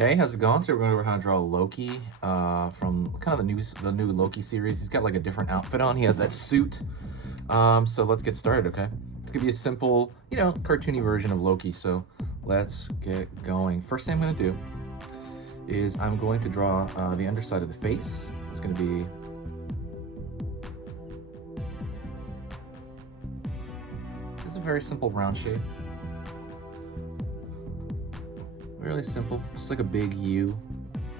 Hey, how's it going? So we're going over how to draw Loki from kind of the new Loki series. He's got like a different outfit on. He has that suit. So let's get started, okay? It's gonna be a simple, cartoony version of Loki. So let's get going. First thing I'm gonna do is I'm going to draw the underside of the face. It's gonna be this is a very simple round shape. Really simple, just like a big U.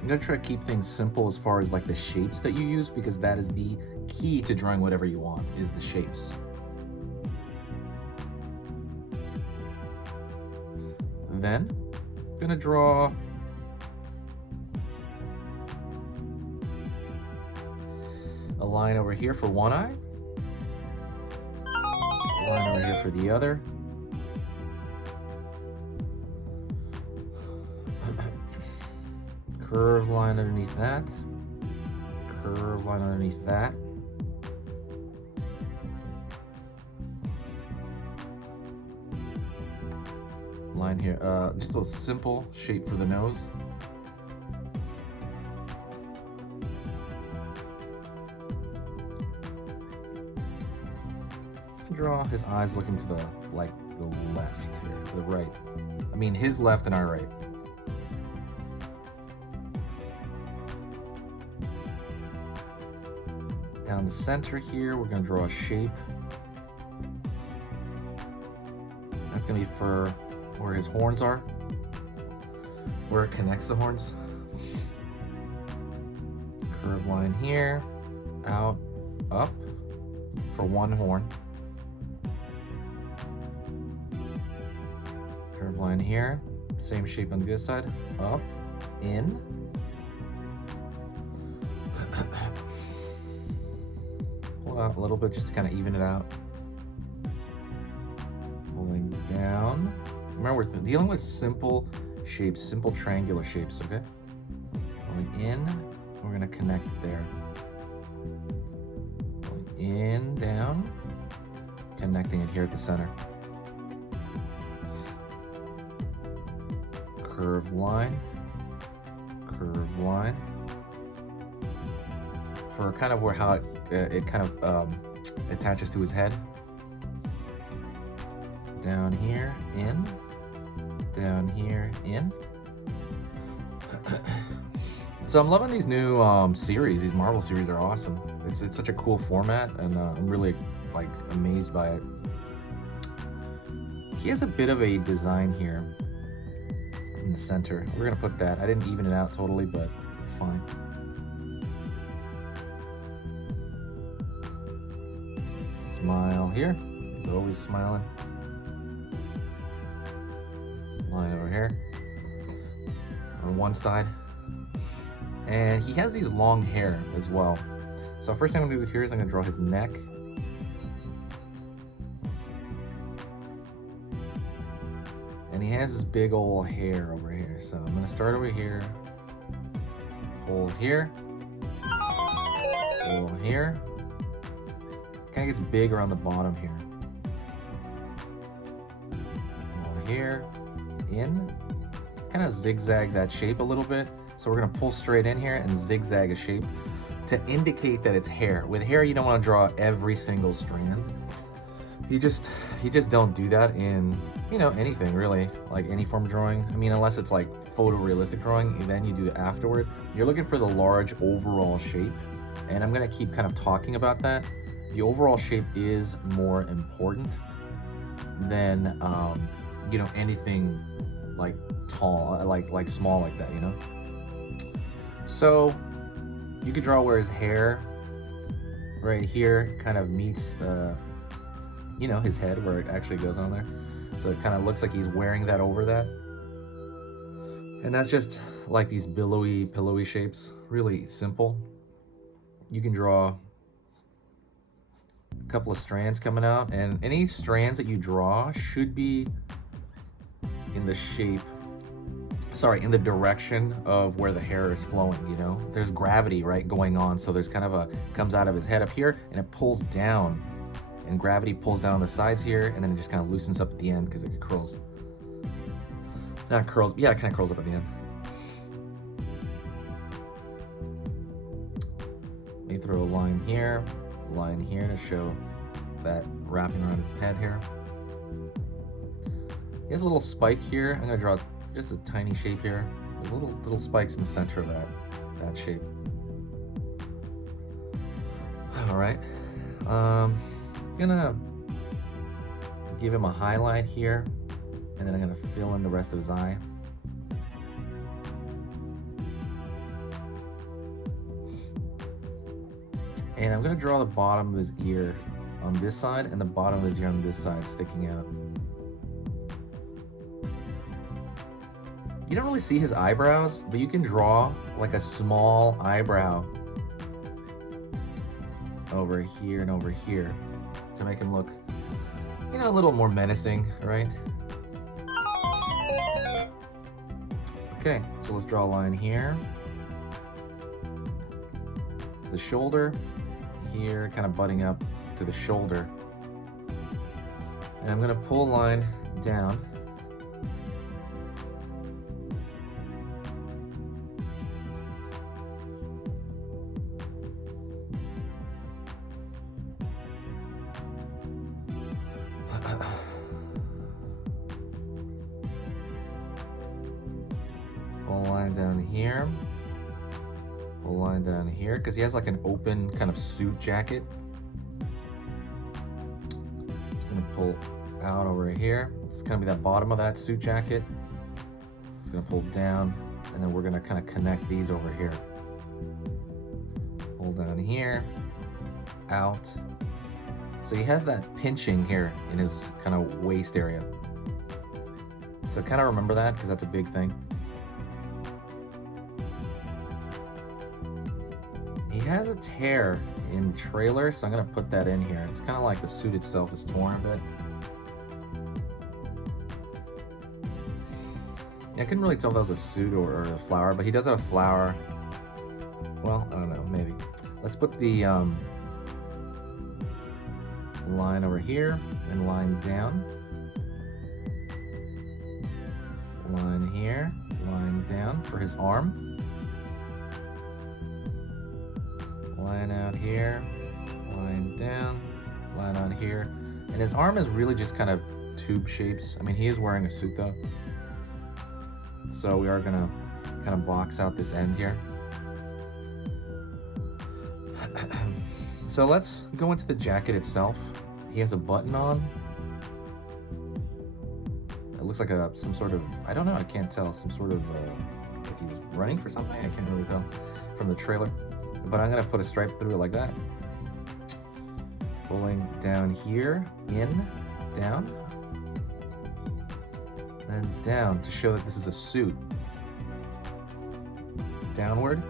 I'm gonna try to keep things simple as far as like the shapes that you use, because that is the key to drawing whatever you want, is the shapes. Then I'm gonna draw a line over here for one eye, a line over here for the other. Curve line underneath that, curve line underneath that. Line here, just a simple shape for the nose. Draw his eyes looking to the left here, to the right. I mean his left and our right. Down the center here, we're going to draw a shape. That's going to be for where his horns are, where it connects the horns. Curve line here, out, up for one horn. Curve line here, same shape on the other side, up, in. Pull it out a little bit just to kind of even it out. Pulling down. Remember, we're dealing with simple shapes, simple triangular shapes, okay? Pulling in, we're gonna connect there. Pulling in, down, connecting it here at the center. Curve line, for kind of where how it kind of attaches to his head. Down here, in, down here, in. So I'm loving these new series. These Marvel series are awesome. It's such a cool format, and I'm really like amazed by it. He has a bit of a design here in the center. We're gonna put that. I didn't even it out totally, but it's fine. Smile here. He's always smiling. Line over here on one side. And he has these long hair as well. So first thing I'm gonna do here is I'm gonna draw his neck. And he has this big old hair over here. So I'm gonna start over here, pull here, pull here. Kind of gets big around the bottom here. Pull here, in. Kind of zigzag that shape a little bit. So we're gonna pull straight in here and zigzag a shape to indicate that it's hair. With hair, you don't want to draw every single strand. You just don't do that in anything really, like any form of drawing. I mean, unless it's like photorealistic drawing, and then you do it afterward. You're looking for the large overall shape, and I'm gonna keep kind of talking about that. The overall shape is more important than anything like tall, like small like that, So you could draw where his hair right here kind of meets his head, where it actually goes on there. So it kind of looks like he's wearing that over that. And that's just like these billowy, pillowy shapes. Really simple. You can draw a couple of strands coming out, and any strands that you draw should be in the shape, in the direction of where the hair is flowing, There's gravity, right, going on. So there's kind of comes out of his head up here, and it pulls down. And gravity pulls down on the sides here, and then it just kind of loosens up at the end because it curls. Not curls, yeah, it kind of curls up at the end. throw a line here to show that wrapping around his head here. He has a little spike here. I'm gonna draw just a tiny shape here. There's little spikes in the center of that shape. All right, gonna give him a highlight here, and then I'm gonna fill in the rest of his eye. And I'm gonna draw the bottom of his ear on this side and the bottom of his ear on this side sticking out. You don't really see his eyebrows, but you can draw like a small eyebrow over here and over here to make him look, you know, a little more menacing, right? Okay, so let's draw a line here. The shoulder here, kind of butting up to the shoulder. And I'm gonna pull a line down. Pull a line down here. Pull a line down here, because he has like an open kind of suit jacket. It's gonna pull out over here. It's gonna be that bottom of that suit jacket. It's gonna pull down, and then we're gonna kind of connect these over here. Pull down here, out. So he has that pinching here in his kind of waist area. So kind of remember that, because that's a big thing. He has a tear in the trailer, so I'm gonna put that in here. It's kind of like the suit itself is torn a bit. Yeah, I couldn't really tell if that was a suit or a flower, but he does have a flower. Well, I don't know, maybe. Let's put the line over here and line down. Line here, line down for his arm. Line out here, line down, line out here. And his arm is really just kind of tube shapes. I mean, he is wearing a suit though. So we are gonna kind of box out this end here. So let's go into the jacket itself. He has a button on. It looks like some sort of, I don't know, I can't tell, some sort of, like he's running for something? I can't really tell from the trailer. But I'm gonna put a stripe through it like that. Pulling down here, in, down, and down to show that this is a suit. Downward,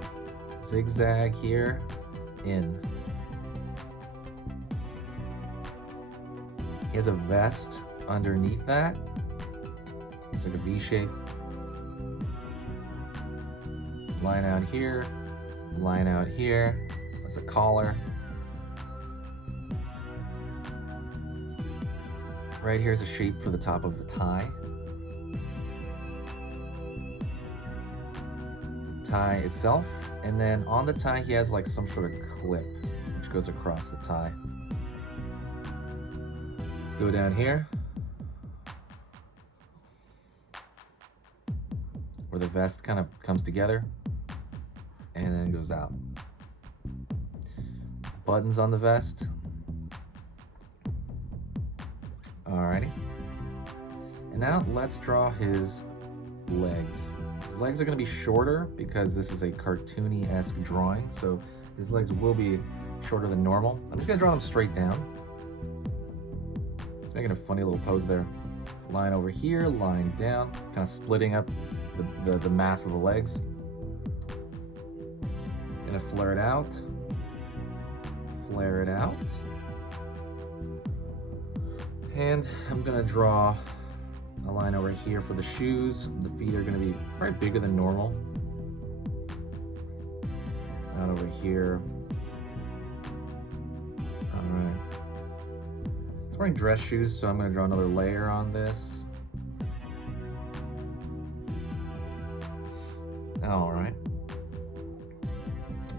zigzag here, in. He has a vest underneath that. It's like a V shape. Line out here, line out here. That's a collar. Right here's a shape for the top of the tie. The tie itself, and then on the tie he has like some sort of clip which goes across the tie. Let's go down here where the vest kind of comes together and then goes out. Buttons on the vest. Alrighty. And now let's draw his legs. His legs are going to be shorter because this is a cartoony-esque drawing, so his legs will be shorter than normal. I'm just going to draw them straight down. It's making a funny little pose there. Line over here, line down, kind of splitting up the mass of the legs. Gonna flare it out. Flare it out. And I'm gonna draw a line over here for the shoes. The feet are gonna be probably bigger than normal. Out over here. All right. He's wearing dress shoes, so I'm gonna draw another layer on this. All right.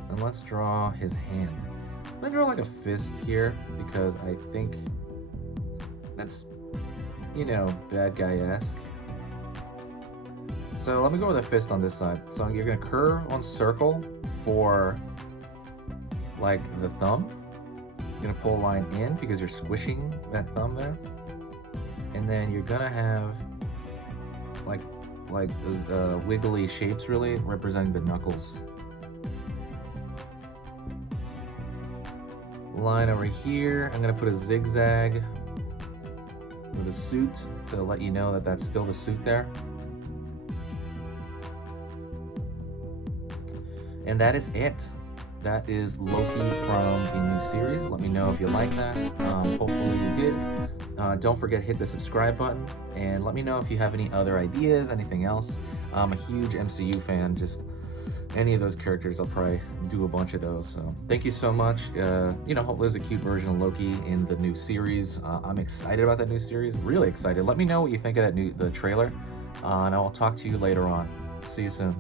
And let's draw his hand. I'm gonna draw like a fist here because I think that's, you know, bad guy-esque. So let me go with a fist on this side. So you're gonna curve on circle for like the thumb. You're gonna pull a line in because you're squishing that thumb there. And then you're gonna have like wiggly shapes really representing the knuckles. Line over here, I'm gonna put a zigzag with a suit to let you know that that's still the suit there. And that is it. That is Loki from the new series. Let me know if you like that. Hopefully you did. Don't forget, hit the subscribe button, and let me know if you have any other ideas, anything else. I'm a huge MCU fan. Just any of those characters, I'll probably do a bunch of those. So thank you so much. You know, hopefully there's a cute version of Loki in the new series. I'm excited about that new series, really excited. Let me know what you think of the trailer, and I'll talk to you later on. See you soon.